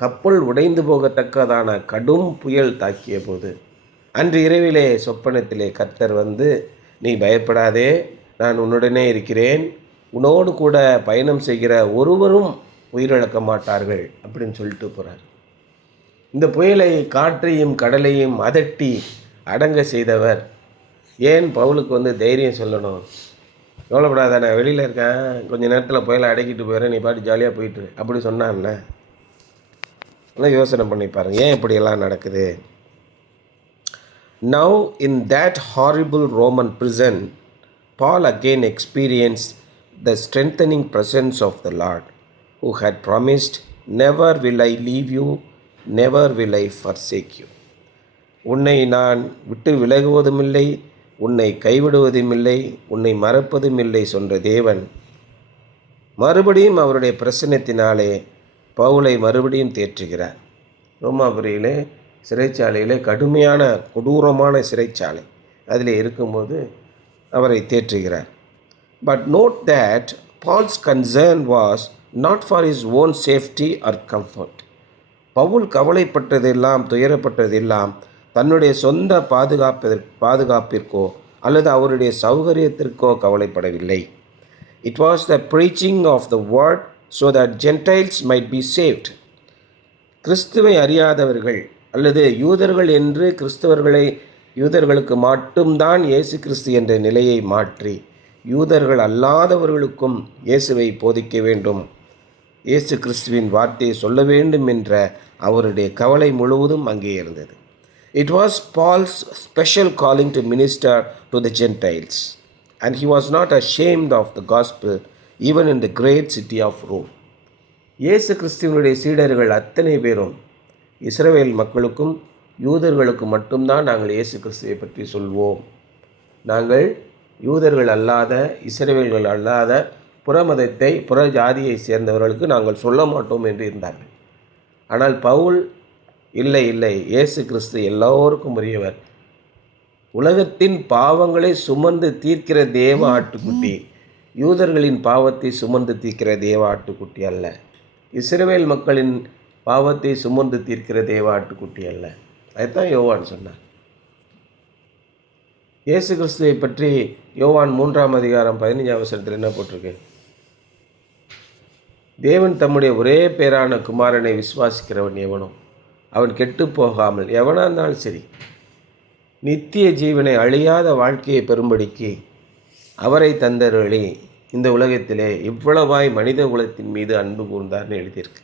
கப்பல் உடைந்து போகத்தக்கதான கடும் புயல் தாக்கிய போது அன்று இரவிலே சொப்பனத்திலே கர்த்தர் வந்து, நீ பயப்படாதே, நான் உன்னுடனே இருக்கிறேன், உன்னோடு கூட பயணம் செய்கிற ஒருவரும் உயிரிழக்க மாட்டார்கள் அப்படின்னு சொல்லிட்டு போகிறார். இந்த புயலை, காற்றையும் கடலையும் அதட்டி அடங்க செய்தவர் ஏன் பவுலுக்கு வந்து தைரியம் சொல்லணும்? கவலைப்படாத, நான் வெளியில் இருக்கேன், கொஞ்சம் நேரத்தில் புயலை அடக்கிட்டு போயிடுறேன், நீ பாட்டு ஜாலியாக போயிட்டு அப்படி சொன்னான்னு யோசனை பண்ணி பாருங்க, ஏன் இப்படியெல்லாம் நடக்குது? Now in that horrible Roman prison, Paul again experienced the strengthening presence of the Lord, who had promised, never will I leave you, never will I forsake you. உன்னை நான் விட்டு விலகுவதுமில்லை, உன்னை கைவிடுவதுமில்லை, உன்னை மறப்பதுமில்லை சொன்ன தேவன் மறுபடியும் அவருடைய பிரசன்னத்தினாலே பவுலை மறுபடியும் தேற்றுகிறார். ரோமாபுரியிலே சிறைச்சாலையிலே கடுமையான கொடூரமான சிறைச்சாலை அதில் இருக்கும்போது அவரை தேற்றுகிறார். But note that Paul's concern was not for his own safety or comfort. Paul கவலைப்பட்டதெல்லாம், துயரப்பட்டதெல்லாம் தன்னுடைய சொந்த பாதுகாப்பிற்கோ அல்லது அவருடைய சௌகரியத்திற்கோ கவலைப்படவில்லை. It was the preaching of the word so that Gentiles might be saved. கிறிஸ்துவை அறியாதவர்கள் அல்லது யூதர்கள் என்று யூதர்களுக்கு மட்டும்தான் இயேசு கிறிஸ்து என்ற நிலையை மாற்றி யூதர்கள் அல்லாதவர்களுக்கும் இயேசுவை போதிக்க வேண்டும், இயேசு கிறிஸ்துவின் வார்த்தையை சொல்ல வேண்டும் என்ற அவருடைய கவலை முழுவதும் அங்கே இருந்தது. It was Paul's special calling to minister to the Gentiles, and he was not ashamed of the gospel even in the great city of Rome. இயேசு கிறிஸ்துவனுடைய சீடர்கள் அத்தனை பேரும் இஸ்ரவேல் மக்களுக்கும் யூதர்களுக்கும் மட்டும்தான் நாங்கள் இயேசு கிறிஸ்துவை பற்றி சொல்வோம், நாங்கள் யூதர்கள் அல்லாத, இஸ்ரவேல்கள் அல்லாத புறமதத்தை, புற ஜாதியை சேர்ந்தவர்களுக்கு நாங்கள் சொல்ல மாட்டோம் என்று இருந்தார்கள். ஆனால் பவுல் இல்லை, இயேசு கிறிஸ்து எல்லோருக்கும் உரியவர், உலகத்தின் பாவங்களை சுமந்து தீர்க்கிற தேவ ஆட்டுக்குட்டி, யூதர்களின் பாவத்தை சுமந்து தீர்க்கிற தேவ ஆட்டுக்குட்டி அல்ல, இஸ்ரவேல் மக்களின் பாவத்தை சுமந்து தீர்க்கிற தேவ ஆட்டுக்குட்டி அல்ல. அதுதான் யோவான் சொன்னார். இயேசு கிறிஸ்துவை பற்றி யோவான் 3ஆம் அதிகாரம் 15ஆம் வசனத்தில் என்ன போட்டிருக்கு? தேவன் தம்முடைய ஒரே பேரான குமாரனை விசுவாசிக்கிறவன் எவனோ அவன் கெட்டு போகாமல், எவனா இருந்தாலும் சரி, நித்திய ஜீவனை, அழியாத வாழ்க்கையை பெறும்படிக்கு அவரை தந்தருளி இந்த உலகத்திலே இவ்வளவாய் மனித குலத்தின் மீது அன்பு கூர்ந்தார்னு எழுதியிருக்கு.